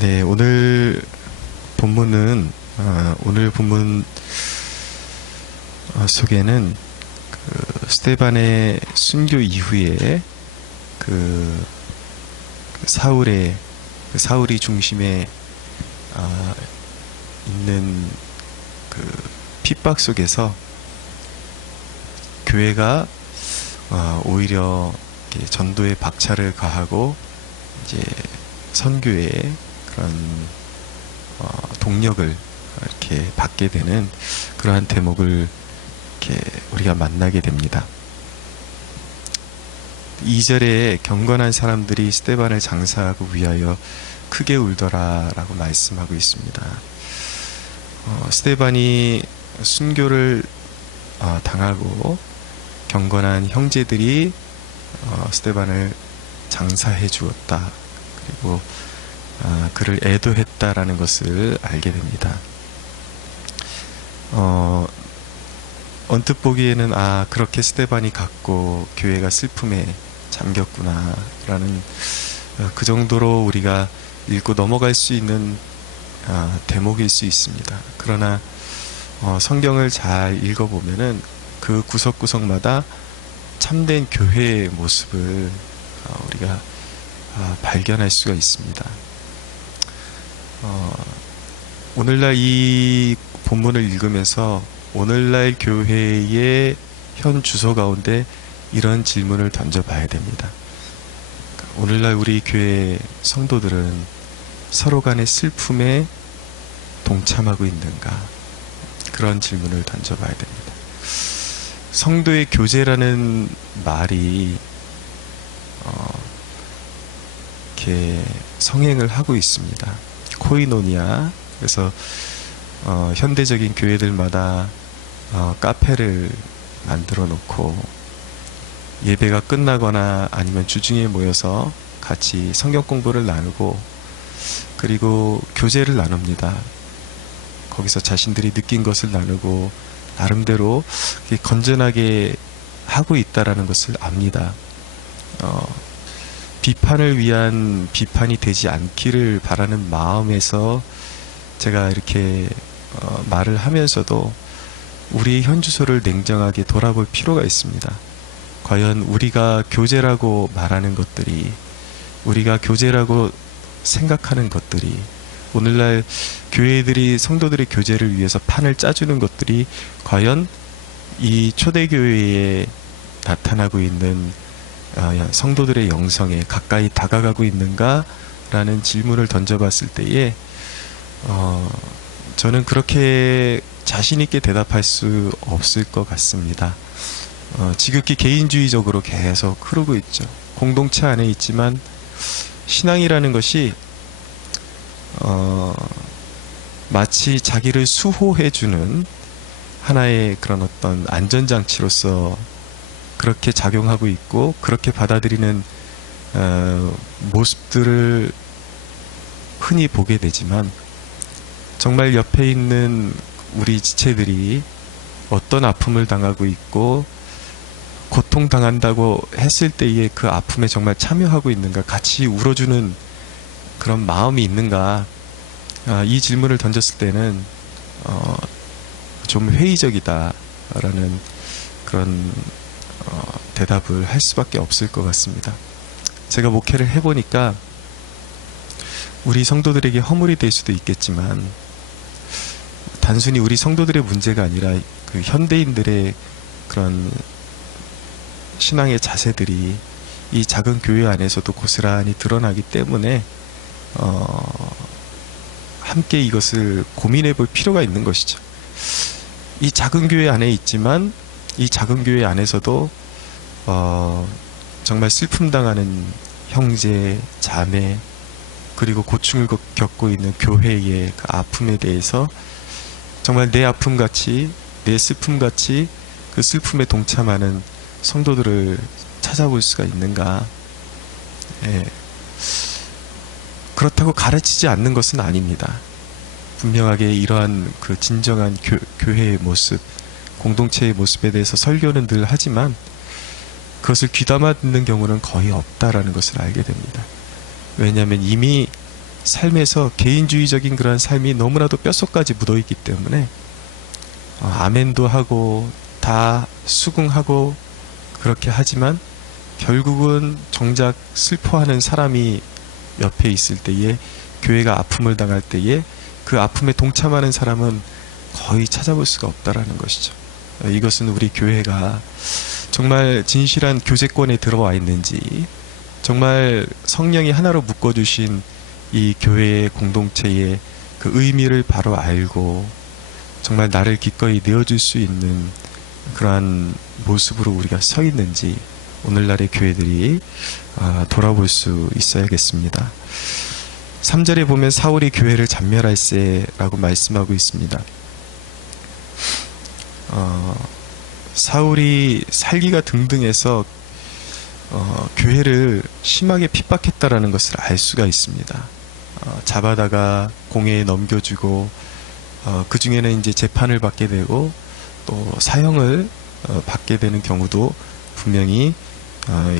네, 오늘 본문 속에는 스테반의 순교 이후에 그 사울이 중심에 있는 그 핍박 속에서 교회가 오히려 이렇게 전도에 박차를 가하고 이제 선교에 그런 동력을 이렇게 받게 되는 그러한 대목을 이렇게 우리가 만나게 됩니다. 2절에 경건한 사람들이 스데반을 장사하고 위하여 크게 울더라 라고 말씀하고 있습니다. 스데반이 순교를 당하고 경건한 형제들이 스데반을 장사해 주었다. 그리고 그를 애도했다라는 것을 알게 됩니다. 언뜻 보기에는 그렇게 스데반이 갔고 교회가 슬픔에 잠겼구나 라는 그 정도로 우리가 읽고 넘어갈 수 있는 대목일 수 있습니다. 그러나 성경을 잘 읽어보면은 그 구석구석마다 참된 교회의 모습을 우리가 발견할 수가 있습니다. 오늘날 이 본문을 읽으면서 오늘날 교회의 현 주소 가운데 이런 질문을 던져봐야 됩니다. 오늘날 우리 교회 성도들은 서로 간의 슬픔에 동참하고 있는가? 그런 질문을 던져봐야 됩니다. 성도의 교제라는 말이 이렇게 성행을 하고 있습니다. 코이노니아. 그래서 현대적인 교회들마다 카페를 만들어 놓고 예배가 끝나거나 아니면 주중에 모여서 같이 성경 공부를 나누고 그리고 교제를 나눕니다. 거기서 자신들이 느낀 것을 나누고 나름대로 건전하게 하고 있다라는 것을 압니다. 비판을 위한 비판이 되지 않기를 바라는 마음에서 제가 이렇게 말을 하면서도 우리의 현주소를 냉정하게 돌아볼 필요가 있습니다. 과연 우리가 교제라고 말하는 것들이, 우리가 교제라고 생각하는 것들이, 오늘날 교회들이 성도들의 교제를 위해서 판을 짜주는 것들이 과연 이 초대교회에 나타나고 있는 성도들의 영성에 가까이 다가가고 있는가? 라는 질문을 던져봤을 때에 저는 그렇게 자신있게 대답할 수 없을 것 같습니다. 지극히 개인주의적으로 계속 흐르고 있죠. 공동체 안에 있지만 신앙이라는 것이 마치 자기를 수호해주는 하나의 그런 어떤 안전장치로서 그렇게 작용하고 있고 그렇게 받아들이는 모습들을 흔히 보게 되지만 정말 옆에 있는 우리 지체들이 어떤 아픔을 당하고 있고 고통당한다고 했을 때의 그 아픔에 정말 참여하고 있는가, 같이 울어주는 그런 마음이 있는가, 이 질문을 던졌을 때는 좀 회의적이다라는 그런 대답을 할 수밖에 없을 것 같습니다. 제가 목회를 해보니까 우리 성도들에게 허물이 될 수도 있겠지만 단순히 우리 성도들의 문제가 아니라 그 현대인들의 그런 신앙의 자세들이 이 작은 교회 안에서도 고스란히 드러나기 때문에 함께 이것을 고민해 볼 필요가 있는 것이죠. 이 작은 교회 안에 있지만 이 작은 교회 안에서도 정말 슬픔 당하는 형제, 자매, 그리고 고충을 겪고 있는 교회의 그 아픔에 대해서 정말 내 아픔같이, 내 슬픔같이 그 슬픔에 동참하는 성도들을 찾아볼 수가 있는가? 예. 그렇다고 가르치지 않는 것은 아닙니다. 분명하게 이러한 그 진정한 교회의 모습, 공동체의 모습에 대해서 설교는 늘 하지만 그것을 귀담아 듣는 경우는 거의 없다라는 것을 알게 됩니다. 왜냐하면 이미 삶에서 개인주의적인 그러한 삶이 너무나도 뼛속까지 묻어있기 때문에 아멘도 하고 다 수긍하고 그렇게 하지만 결국은 정작 슬퍼하는 사람이 옆에 있을 때에, 교회가 아픔을 당할 때에 그 아픔에 동참하는 사람은 거의 찾아볼 수가 없다라는 것이죠. 이것은 우리 교회가 정말 진실한 교제권에 들어와 있는지, 정말 성령이 하나로 묶어주신 이 교회의 공동체의 그 의미를 바로 알고 정말 나를 기꺼이 내어줄 수 있는 그러한 모습으로 우리가 서 있는지 오늘날의 교회들이 돌아볼 수 있어야겠습니다. 3절에 보면 사울이 교회를 잔멸할세라고 말씀하고 있습니다. 사울이 살기가 등등해서 교회를 심하게 핍박했다라는 것을 알 수가 있습니다. 잡아다가 공회에 넘겨주고 그 중에는 이제 재판을 받게 되고 또 사형을 받게 되는 경우도 분명히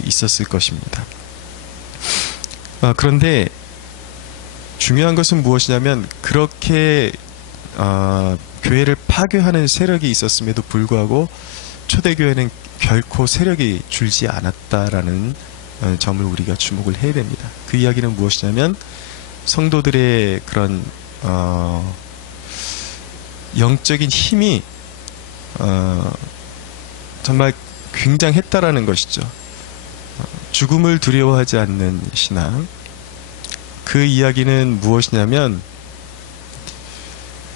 있었을 것입니다. 그런데 중요한 것은 무엇이냐면, 그렇게 교회를 파괴하는 세력이 있었음에도 불구하고 초대교회는 결코 세력이 줄지 않았다라는 점을 우리가 주목을 해야 됩니다. 그 이야기는 무엇이냐면, 성도들의 그런 영적인 힘이 정말 굉장했다라는 것이죠. 죽음을 두려워하지 않는 신앙. 그 이야기는 무엇이냐면,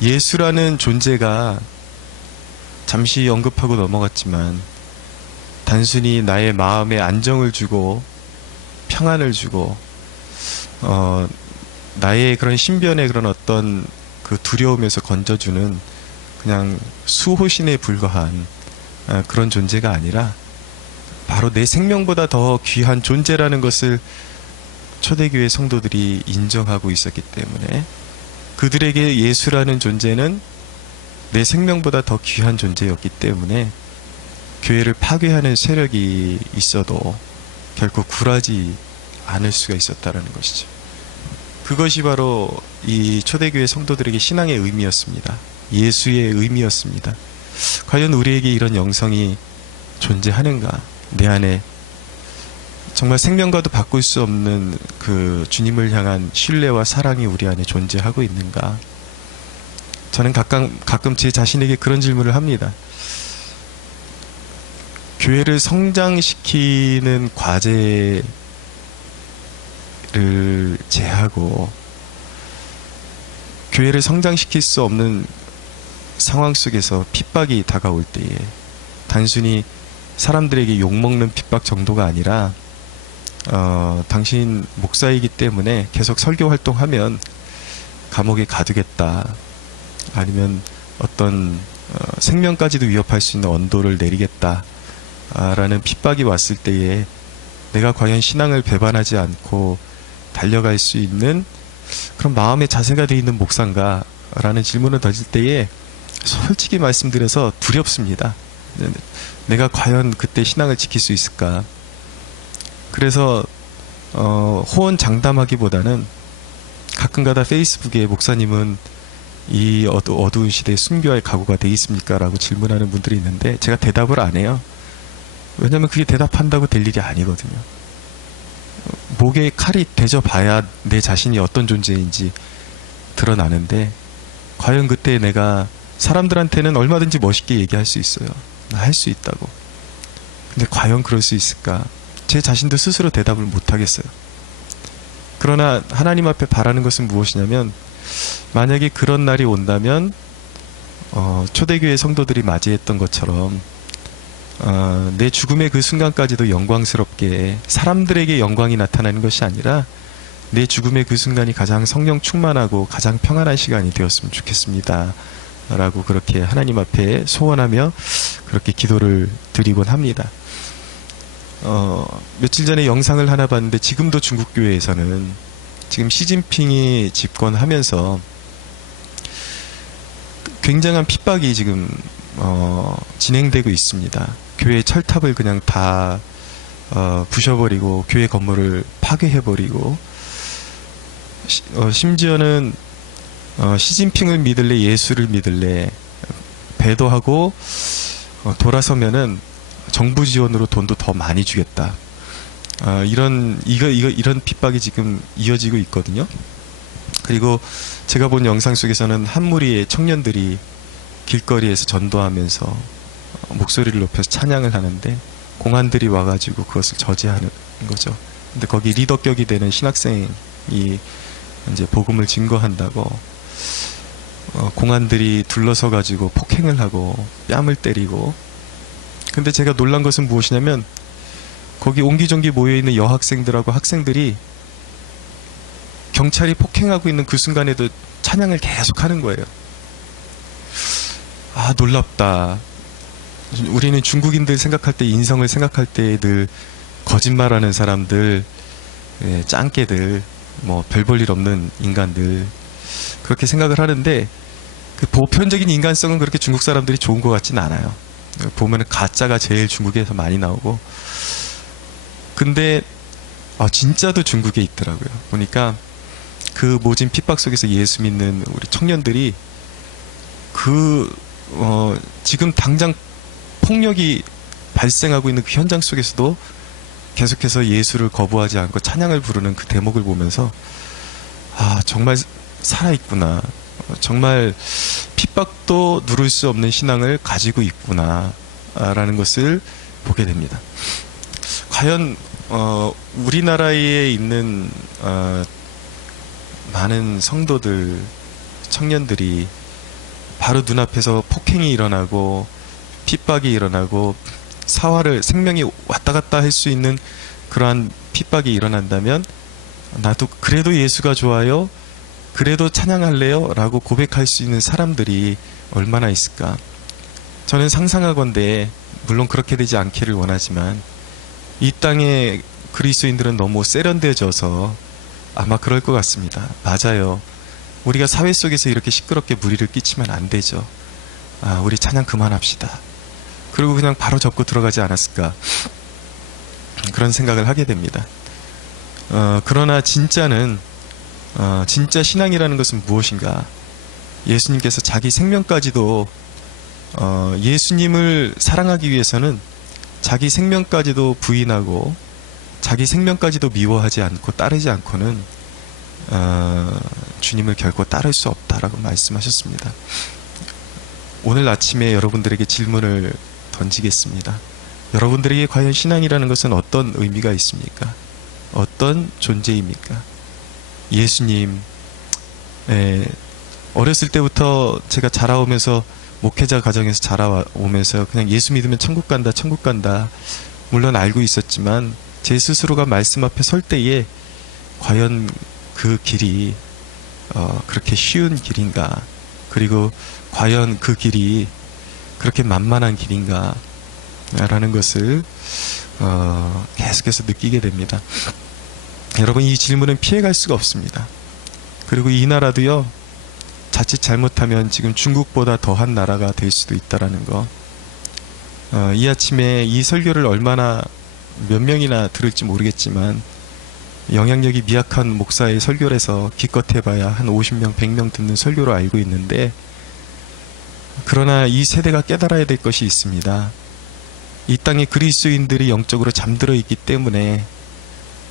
예수라는 존재가 잠시 언급하고 넘어갔지만 단순히 나의 마음에 안정을 주고 평안을 주고 나의 그런 신변의 그런 어떤 그 두려움에서 건져주는 그냥 수호신에 불과한 그런 존재가 아니라 바로 내 생명보다 더 귀한 존재라는 것을 초대교회 성도들이 인정하고 있었기 때문에 그들에게 예수라는 존재는 내 생명보다 더 귀한 존재였기 때문에 교회를 파괴하는 세력이 있어도 결코 굴하지 않을 수가 있었다는 것이죠. 그것이 바로 이 초대교회 성도들에게 신앙의 의미였습니다. 예수의 의미였습니다. 과연 우리에게 이런 영성이 존재하는가? 내 안에 정말 생명과도 바꿀 수 없는 그 주님을 향한 신뢰와 사랑이 우리 안에 존재하고 있는가? 저는 가끔 제 자신에게 그런 질문을 합니다. 교회를 성장시키는 과제를 제하고 교회를 성장시킬 수 없는 상황 속에서 핍박이 다가올 때에 단순히 사람들에게 욕먹는 핍박 정도가 아니라 당신 목사이기 때문에 계속 설교 활동하면 감옥에 가두겠다, 아니면 어떤 생명까지도 위협할 수 있는 언도를 내리겠다 라는 핍박이 왔을 때에 내가 과연 신앙을 배반하지 않고 달려갈 수 있는 그런 마음의 자세가 되어 있는 목사인가 라는 질문을 던질 때에 솔직히 말씀드려서 두렵습니다. 내가 과연 그때 신앙을 지킬 수 있을까? 그래서 호언장담하기보다는 가끔가다 페이스북에 목사님은 이 어두운 시대에 순교할 각오가 돼 있습니까? 라고 질문하는 분들이 있는데 제가 대답을 안 해요. 왜냐면 그게 대답한다고 될 일이 아니거든요. 목에 칼이 대져봐야 내 자신이 어떤 존재인지 드러나는데, 과연 그때 내가 사람들한테는 얼마든지 멋있게 얘기할 수 있어요. 나 할 수 있다고. 근데 과연 그럴 수 있을까? 제 자신도 스스로 대답을 못하겠어요. 그러나 하나님 앞에 바라는 것은 무엇이냐면, 만약에 그런 날이 온다면 초대교회 성도들이 맞이했던 것처럼 내 죽음의 그 순간까지도 영광스럽게 사람들에게 영광이 나타나는 것이 아니라 내 죽음의 그 순간이 가장 성령 충만하고 가장 평안한 시간이 되었으면 좋겠습니다 라고 그렇게 하나님 앞에 소원하며 그렇게 기도를 드리곤 합니다. 며칠 전에 영상을 하나 봤는데, 지금도 중국 교회에서는 지금 시진핑이 집권하면서 굉장한 핍박이 지금 진행되고 있습니다. 교회 철탑을 그냥 다 부셔버리고 교회 건물을 파괴해버리고 심지어는 시진핑을 믿을래 예수를 믿을래 배도하고 돌아서면은 정부 지원으로 돈도 더 많이 주겠다. 이런 핍박이 지금 이어지고 있거든요. 그리고 제가 본 영상 속에서는 한 무리의 청년들이 길거리에서 전도하면서 목소리를 높여서 찬양을 하는데 공안들이 와가지고 그것을 저지하는 거죠. 근데 거기 리더격이 되는 신학생이 이제 복음을 증거한다고 공안들이 둘러서 가지고 폭행을 하고 뺨을 때리고. 근데 제가 놀란 것은 무엇이냐면 거기 옹기종기 모여있는 여학생들하고 학생들이 경찰이 폭행하고 있는 그 순간에도 찬양을 계속 하는 거예요. 아, 놀랍다. 우리는 중국인들 생각할 때, 인성을 생각할 때 늘 거짓말하는 사람들, 짱깨들, 뭐 별 볼 일 없는 인간들, 그렇게 생각을 하는데 그 보편적인 인간성은 그렇게 중국 사람들이 좋은 것 같진 않아요. 보면은 가짜가 제일 중국에서 많이 나오고. 근데 진짜도 중국에 있더라고요. 보니까 그 모진 핍박 속에서 예수 믿는 우리 청년들이 지금 당장 폭력이 발생하고 있는 그 현장 속에서도 계속해서 예수를 거부하지 않고 찬양을 부르는 그 대목을 보면서 정말 살아있구나. 정말 핍박도 누를 수 없는 신앙을 가지고 있구나 라는 것을 보게 됩니다. 과연 우리나라에 있는 많은 성도들, 청년들이 바로 눈앞에서 폭행이 일어나고 핍박이 일어나고 생명이 왔다 갔다 할 수 있는 그러한 핍박이 일어난다면 나도 그래도 예수가 좋아요, 그래도 찬양할래요 라고 고백할 수 있는 사람들이 얼마나 있을까. 저는 상상하건대, 물론 그렇게 되지 않기를 원하지만 이 땅에 그리스도인들은 너무 세련되어져서 아마 그럴 것 같습니다. 맞아요. 우리가 사회 속에서 이렇게 시끄럽게 무리를 끼치면 안 되죠. 우리 찬양 그만합시다. 그리고 그냥 바로 접고 들어가지 않았을까, 그런 생각을 하게 됩니다. 그러나 진짜 신앙이라는 것은 무엇인가? 예수님께서 자기 생명까지도 예수님을 사랑하기 위해서는 자기 생명까지도 부인하고 자기 생명까지도 미워하지 않고 따르지 않고는 주님을 결코 따를 수 없다라고 말씀하셨습니다. 오늘 아침에 여러분들에게 질문을 던지겠습니다. 여러분들에게 과연 신앙이라는 것은 어떤 의미가 있습니까? 어떤 존재입니까? 예수님, 어렸을 때부터 제가 자라오면서, 목회자 가정에서 자라오면서 그냥 예수 믿으면 천국 간다, 천국 간다, 물론 알고 있었지만 제 스스로가 말씀 앞에 설 때에 과연 그 길이 그렇게 쉬운 길인가, 그리고 과연 그 길이 그렇게 만만한 길인가 라는 것을 계속해서 느끼게 됩니다. 여러분, 이 질문은 피해갈 수가 없습니다. 그리고 이 나라도요, 자칫 잘못하면 지금 중국보다 더한 나라가 될 수도 있다라는 거. 이 아침에 이 설교를 몇 명이나 들을지 모르겠지만 영향력이 미약한 목사의 설교라서 기껏 해봐야 한 50명, 100명 듣는 설교로 알고 있는데, 그러나 이 세대가 깨달아야 될 것이 있습니다. 이 땅에 그리스도인들이 영적으로 잠들어 있기 때문에,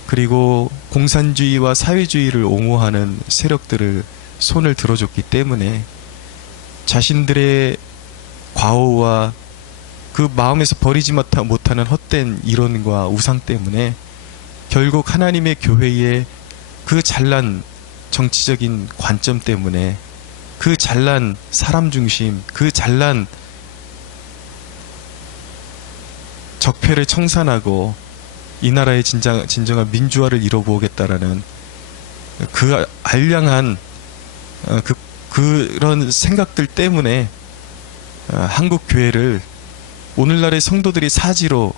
그리고 공산주의와 사회주의를 옹호하는 세력들을 손을 들어줬기 때문에 자신들의 과오와 그 마음에서 버리지 못하는 헛된 이론과 우상 때문에 결국 하나님의 교회의 그 잘난 정치적인 관점 때문에, 그 잘난 사람 중심, 그 잘난 적폐를 청산하고 이 나라의 진정한 민주화를 이뤄보겠다라는 그 알량한 그런 생각들 때문에 한국 교회를 오늘날의 성도들이 사지로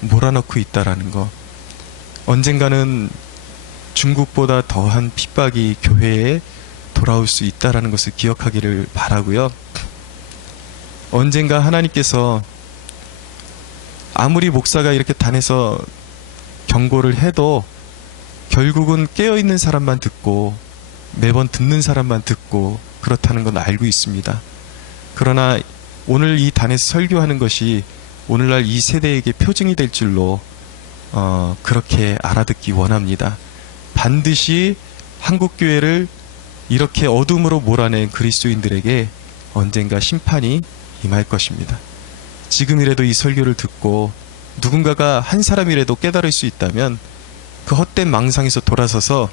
몰아넣고 있다라는 거. 언젠가는 중국보다 더한 핍박이 교회에 돌아올 수 있다라는 것을 기억하기를 바라고요. 언젠가 하나님께서 아무리 목사가 이렇게 단에서 경고를 해도 결국은 깨어있는 사람만 듣고 매번 듣는 사람만 듣고 그렇다는 건 알고 있습니다. 그러나 오늘 이 단에서 설교하는 것이 오늘날 이 세대에게 표징이 될 줄로 그렇게 알아듣기 원합니다. 반드시 한국교회를 이렇게 어둠으로 몰아낸 그리스도인들에게 언젠가 심판이 임할 것입니다. 지금이라도 이 설교를 듣고 누군가가 한 사람이라도 깨달을 수 있다면 그 헛된 망상에서 돌아서서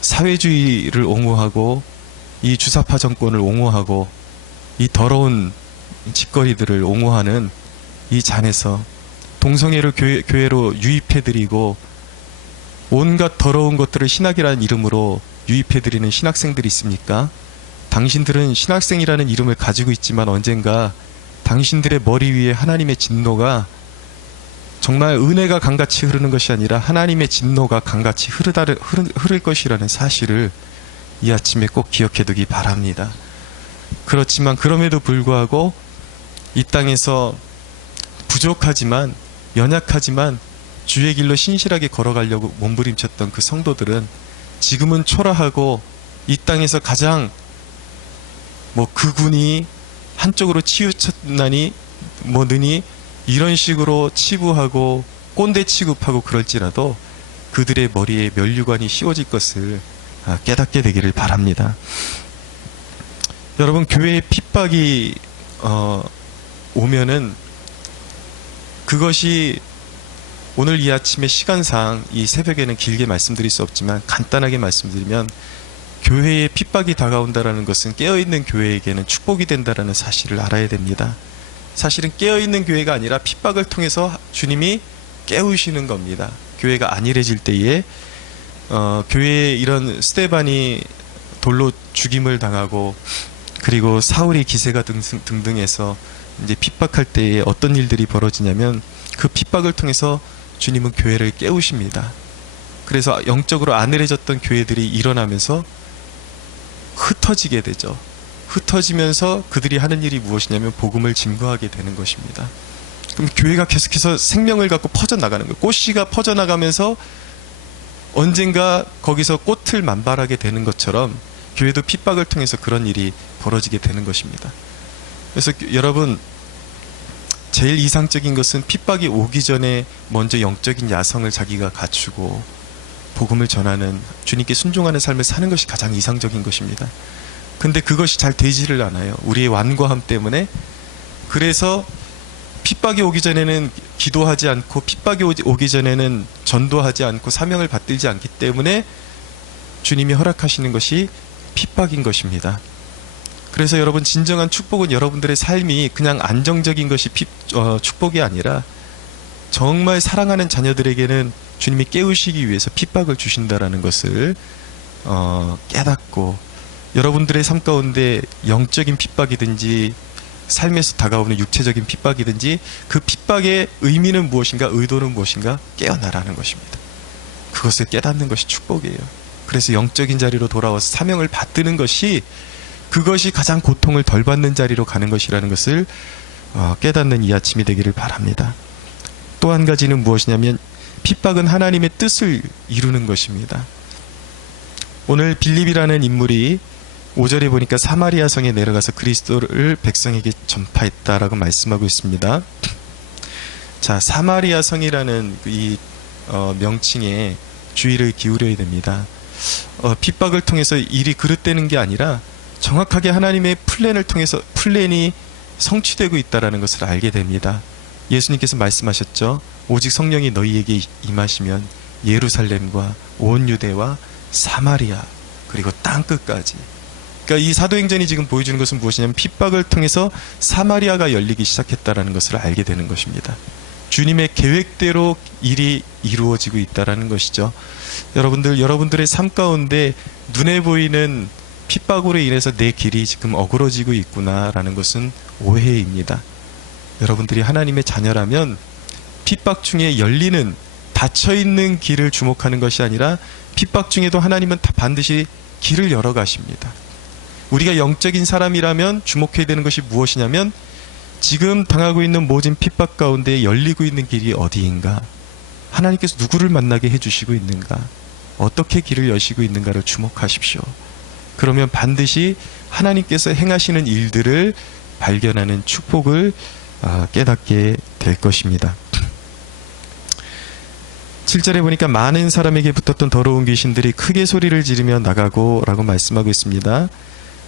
사회주의를 옹호하고 이 주사파 정권을 옹호하고 이 더러운 짓거리들을 옹호하는 이 잔에서 동성애를 교회로 유입해드리고 온갖 더러운 것들을 신학이라는 이름으로 유입해드리는 신학생들이 있습니까? 당신들은 신학생이라는 이름을 가지고 있지만 언젠가 당신들의 머리 위에 하나님의 진노가 정말 은혜가 강같이 흐르는 것이 아니라 하나님의 진노가 강같이 흐를 것이라는 사실을 이 아침에 꼭 기억해두기 바랍니다. 그렇지만 그럼에도 불구하고 이 땅에서 부족하지만 연약하지만 주의 길로 신실하게 걸어가려고 몸부림쳤던 그 성도들은 지금은 초라하고 이 땅에서 가장 그군이 한쪽으로 치우쳤나니 뭐느니 이런 식으로 치부하고 꼰대 취급하고 그럴지라도 그들의 머리에 면류관이 씌워질 것을 깨닫게 되기를 바랍니다. 여러분, 교회에 핍박이 오면은 그것이 오늘 이 아침의 시간상 이 새벽에는 길게 말씀드릴 수 없지만 간단하게 말씀드리면 교회에 핍박이 다가온다는 것은 깨어있는 교회에게는 축복이 된다는 사실을 알아야 됩니다. 사실은 깨어있는 교회가 아니라 핍박을 통해서 주님이 깨우시는 겁니다. 교회가 안일해질 때에 교회에 이런 스데반이 돌로 죽임을 당하고 그리고 사울이 기세가 등등해서 이제 핍박할 때에 어떤 일들이 벌어지냐면 그 핍박을 통해서 주님은 교회를 깨우십니다. 그래서 영적으로 안일해졌던 교회들이 일어나면서 흩어지게 되죠. 흩어지면서 그들이 하는 일이 무엇이냐면 복음을 증거하게 되는 것입니다. 그럼 교회가 계속해서 생명을 갖고 퍼져나가는 거예요. 꽃씨가 퍼져나가면서 언젠가 거기서 꽃을 만발하게 되는 것처럼 교회도 핍박을 통해서 그런 일이 벌어지게 되는 것입니다. 그래서 여러분, 제일 이상적인 것은 핍박이 오기 전에 먼저 영적인 야성을 자기가 갖추고 복음을 전하는, 주님께 순종하는 삶을 사는 것이 가장 이상적인 것입니다. 근데 그것이 잘 되지를 않아요. 우리의 완고함 때문에. 그래서 핍박이 오기 전에는 기도하지 않고 핍박이 오기 전에는 전도하지 않고 사명을 받들지 않기 때문에 주님이 허락하시는 것이 핍박인 것입니다. 그래서 여러분, 진정한 축복은 여러분들의 삶이 그냥 안정적인 것이 축복이 아니라 정말 사랑하는 자녀들에게는 주님이 깨우시기 위해서 핍박을 주신다라는 것을 깨닫고, 여러분들의 삶 가운데 영적인 핍박이든지 삶에서 다가오는 육체적인 핍박이든지 그 핍박의 의미는 무엇인가, 의도는 무엇인가 깨어나라는 것입니다. 그것을 깨닫는 것이 축복이에요. 그래서 영적인 자리로 돌아와서 사명을 받드는 것이, 그것이 가장 고통을 덜 받는 자리로 가는 것이라는 것을 깨닫는 이 아침이 되기를 바랍니다. 또 한 가지는 무엇이냐면 핍박은 하나님의 뜻을 이루는 것입니다. 오늘 빌립이라는 인물이 5절에 보니까 사마리아 성에 내려가서 그리스도를 백성에게 전파했다라고 말씀하고 있습니다. 자, 사마리아 성이라는 이 명칭에 주의를 기울여야 됩니다. 핍박을 통해서 일이 그릇되는 게 아니라 정확하게 하나님의 플랜을 통해서 플랜이 성취되고 있다는 것을 알게 됩니다. 예수님께서 말씀하셨죠. 오직 성령이 너희에게 임하시면 예루살렘과 온 유대와 사마리아 그리고 땅끝까지. 그러니까 이 사도행전이 지금 보여주는 것은 무엇이냐면 핍박을 통해서 사마리아가 열리기 시작했다는 것을 알게 되는 것입니다. 주님의 계획대로 일이 이루어지고 있다는 것이죠. 여러분들의 삶 가운데 눈에 보이는 핍박으로 인해서 내 길이 지금 어그러지고 있구나라는 것은 오해입니다. 여러분들이 하나님의 자녀라면 핍박 중에 열리는, 닫혀있는 길을 주목하는 것이 아니라 핍박 중에도 하나님은 반드시 길을 열어가십니다. 우리가 영적인 사람이라면 주목해야 되는 것이 무엇이냐면 지금 당하고 있는 모진 핍박 가운데 열리고 있는 길이 어디인가, 하나님께서 누구를 만나게 해주시고 있는가, 어떻게 길을 여시고 있는가를 주목하십시오. 그러면 반드시 하나님께서 행하시는 일들을 발견하는 축복을 깨닫게 될 것입니다. 7절에 보니까 많은 사람에게 붙었던 더러운 귀신들이 크게 소리를 지르며 나가고 라고 말씀하고 있습니다.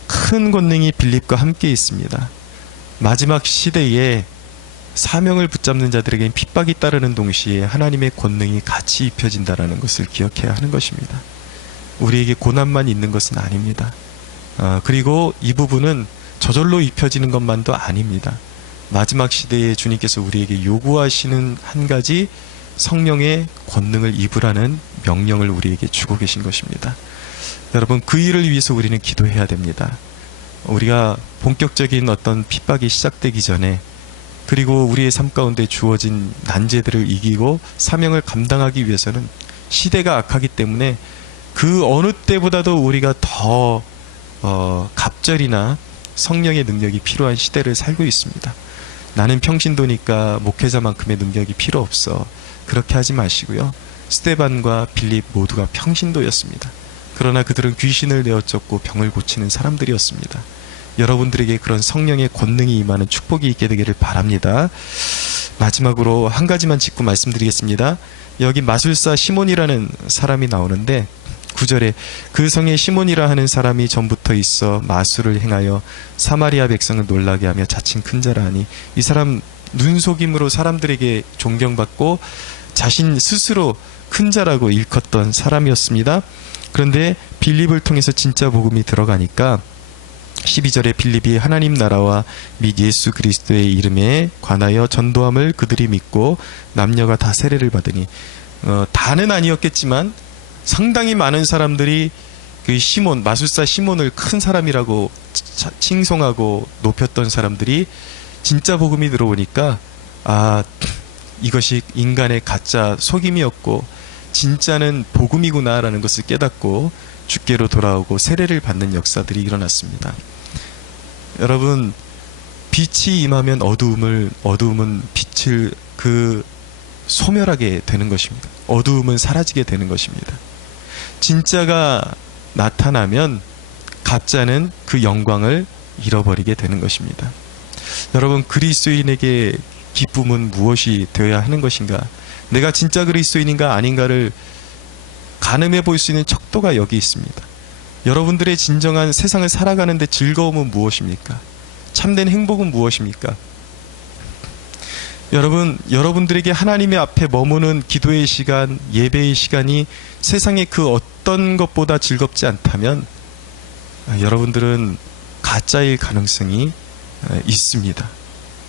큰 권능이 빌립과 함께 있습니다. 마지막 시대에 사명을 붙잡는 자들에게는 핍박이 따르는 동시에 하나님의 권능이 같이 입혀진다는 것을 기억해야 하는 것입니다. 우리에게 고난만 있는 것은 아닙니다. 그리고 이 부분은 저절로 입혀지는 것만도 아닙니다. 마지막 시대에 주님께서 우리에게 요구하시는 한 가지 성령의 권능을 입으라는 명령을 우리에게 주고 계신 것입니다. 여러분, 그 일을 위해서 우리는 기도해야 됩니다. 우리가 본격적인 어떤 핍박이 시작되기 전에, 그리고 우리의 삶 가운데 주어진 난제들을 이기고 사명을 감당하기 위해서는 시대가 악하기 때문에 그 어느 때보다도 우리가 더 갑절이나 성령의 능력이 필요한 시대를 살고 있습니다. 나는 평신도니까 목회자만큼의 능력이 필요 없어. 그렇게 하지 마시고요. 스데반과 빌립 모두가 평신도였습니다. 그러나 그들은 귀신을 내어쫓고 병을 고치는 사람들이었습니다. 여러분들에게 그런 성령의 권능이 임하는 축복이 있게 되기를 바랍니다. 마지막으로 한 가지만 짚고 말씀드리겠습니다. 여기 마술사 시몬이라는 사람이 나오는데 9절에 그 성에 시몬이라 하는 사람이 전부터 있어 마술을 행하여 사마리아 백성을 놀라게 하며 자칭 큰 자라 하니, 이 사람 눈속임으로 사람들에게 존경받고 자신 스스로 큰 자라고 일컫던 사람이었습니다. 그런데 빌립을 통해서 진짜 복음이 들어가니까 12절에 빌립이 하나님 나라와 및 예수 그리스도의 이름에 관하여 전도함을 그들이 믿고 남녀가 다 세례를 받으니, 다는 아니었겠지만 상당히 많은 사람들이 그 시몬, 마술사 시몬을 큰 사람이라고 칭송하고 높였던 사람들이 진짜 복음이 들어오니까 이것이 인간의 가짜 속임이었고 진짜는 복음이구나 라는 것을 깨닫고 주께로 돌아오고 세례를 받는 역사들이 일어났습니다. 여러분, 빛이 임하면 어두움은 빛을 소멸하게 되는 것입니다. 어두움은 사라지게 되는 것입니다. 진짜가 나타나면 가짜는 그 영광을 잃어버리게 되는 것입니다. 여러분, 그리스도인에게 기쁨은 무엇이 되어야 하는 것인가? 내가 진짜 그리스도인인가 아닌가를 가늠해 볼 수 있는 척도가 여기 있습니다. 여러분들의 진정한 세상을 살아가는데 즐거움은 무엇입니까? 참된 행복은 무엇입니까? 여러분들에게 하나님의 앞에 머무는 기도의 시간, 예배의 시간이 세상의 그 어떤 것보다 즐겁지 않다면 여러분들은 가짜일 가능성이 있습니다.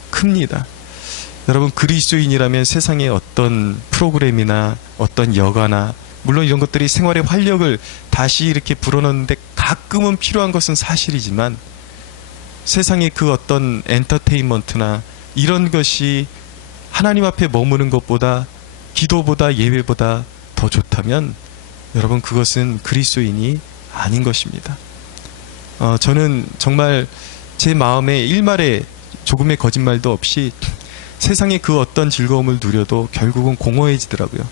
큽니다. 여러분, 그리스도인이라면 세상의 어떤 프로그램이나 어떤 여가나, 물론 이런 것들이 생활의 활력을 다시 이렇게 불어넣는데 가끔은 필요한 것은 사실이지만, 세상의 그 어떤 엔터테인먼트나 이런 것이 하나님 앞에 머무는 것보다, 기도보다, 예배보다 더 좋다면 여러분, 그것은 그리스도인이 아닌 것입니다. 저는 정말 제 마음에 일말에 조금의 거짓말도 없이 세상의 그 어떤 즐거움을 누려도 결국은 공허해지더라고요.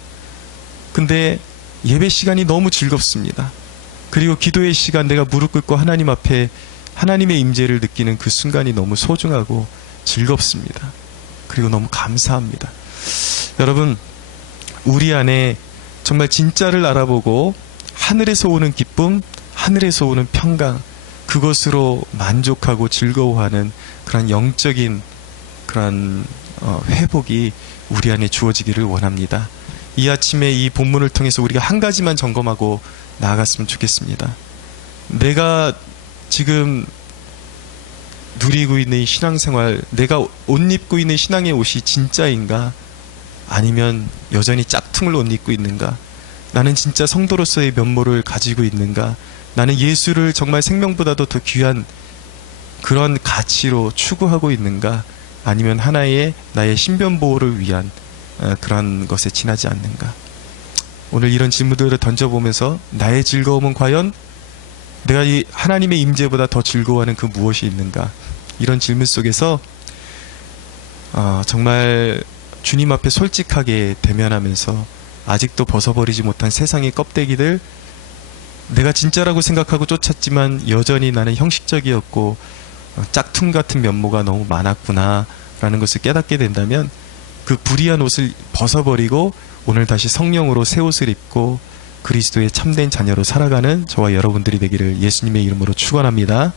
근데 예배 시간이 너무 즐겁습니다. 그리고 기도의 시간, 내가 무릎 꿇고 하나님 앞에 하나님의 임재를 느끼는 그 순간이 너무 소중하고 즐겁습니다. 그리고 너무 감사합니다. 여러분, 우리 안에 정말 진짜를 알아보고 하늘에서 오는 기쁨, 하늘에서 오는 평강, 그것으로 만족하고 즐거워하는 그런 영적인 그런 회복이 우리 안에 주어지기를 원합니다. 이 아침에 이 본문을 통해서 우리가 한 가지만 점검하고 나아갔으면 좋겠습니다. 내가 지금 누리고 있는 신앙생활, 내가 옷 입고 있는 신앙의 옷이 진짜인가? 아니면 여전히 짝퉁을 옷 입고 있는가? 나는 진짜 성도로서의 면모를 가지고 있는가? 나는 예수를 정말 생명보다도 더 귀한 그런 가치로 추구하고 있는가? 아니면 하나의 나의 신변보호를 위한 그런 것에 지나지 않는가? 오늘 이런 질문들을 던져보면서 나의 즐거움은 과연 내가 이 하나님의 임재보다 더 즐거워하는 그 무엇이 있는가? 이런 질문 속에서 정말 주님 앞에 솔직하게 대면하면서 아직도 벗어버리지 못한 세상의 껍데기들, 내가 진짜라고 생각하고 쫓았지만 여전히 나는 형식적이었고 짝퉁 같은 면모가 너무 많았구나 라는 것을 깨닫게 된다면, 그 불의한 옷을 벗어버리고 오늘 다시 성령으로 새 옷을 입고 그리스도의 참된 자녀로 살아가는 저와 여러분들이 되기를 예수님의 이름으로 축원합니다.